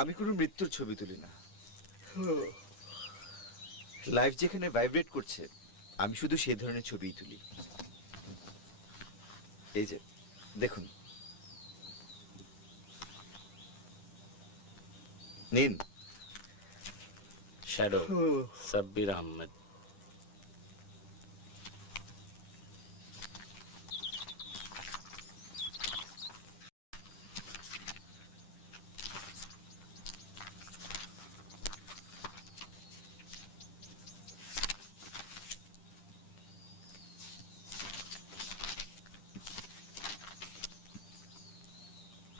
আমি কোনো মৃত্যুর ছবি তুলি না। লাইফ যেখানে ভাইব্রেট করছে, আমি শুধু সেই ধরনের ছবিই তুলি। এই যে, দেখুন। নিন। শ্যাডো সাব্বির আহমেদ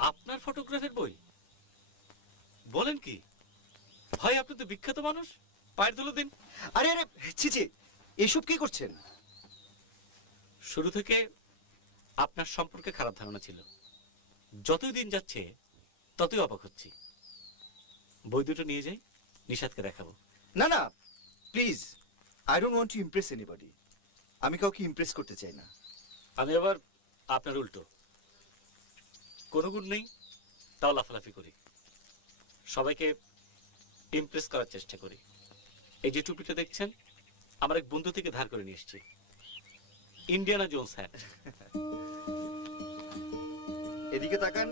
আপনার ফটোগ্রাফের বই? বলেন কি? ভাই আপনি তো বিখ্যাত মানুষ? পায়ের ধুলো দিন। আরে আরে ছি ছি এসব কি করছেন? শুরু থেকে আপনার সম্পর্কে খারাপ ধারণা ছিল। যতই দিন যাচ্ছে ততই অবাক হচ্ছি। বই দুটো নিয়ে যাই নিষাদকে দেখাবো। না না please I don't want to impress anybody আমি কাউকে ইমপ্রেস করতে চাই না। আমি আবার আপনার উল্টো। কোনো গুণ নেই। তাও লাফালাফি করি। সবাইকে ইমপ্রেস করার চেষ্টা করি। এই যে টুপিটা দেখছেন, আমার এক বন্ধু থেকে ধার করে নিয়ে এসছি। ইন্ডিয়ানা জোন্স হ্যাট এদিকে তাকান।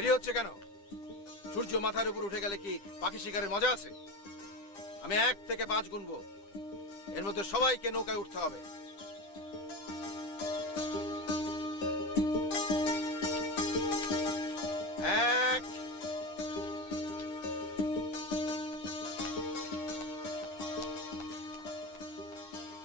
দেরি হচ্ছে কেন? সূর্য মাথার উপর উঠে গেলে কি পাখি শিকারের মজা আছে? আমি এক থেকে পাঁচ গুনবো। এর মধ্যে সবাইকে নৌকায় উঠতে হবে।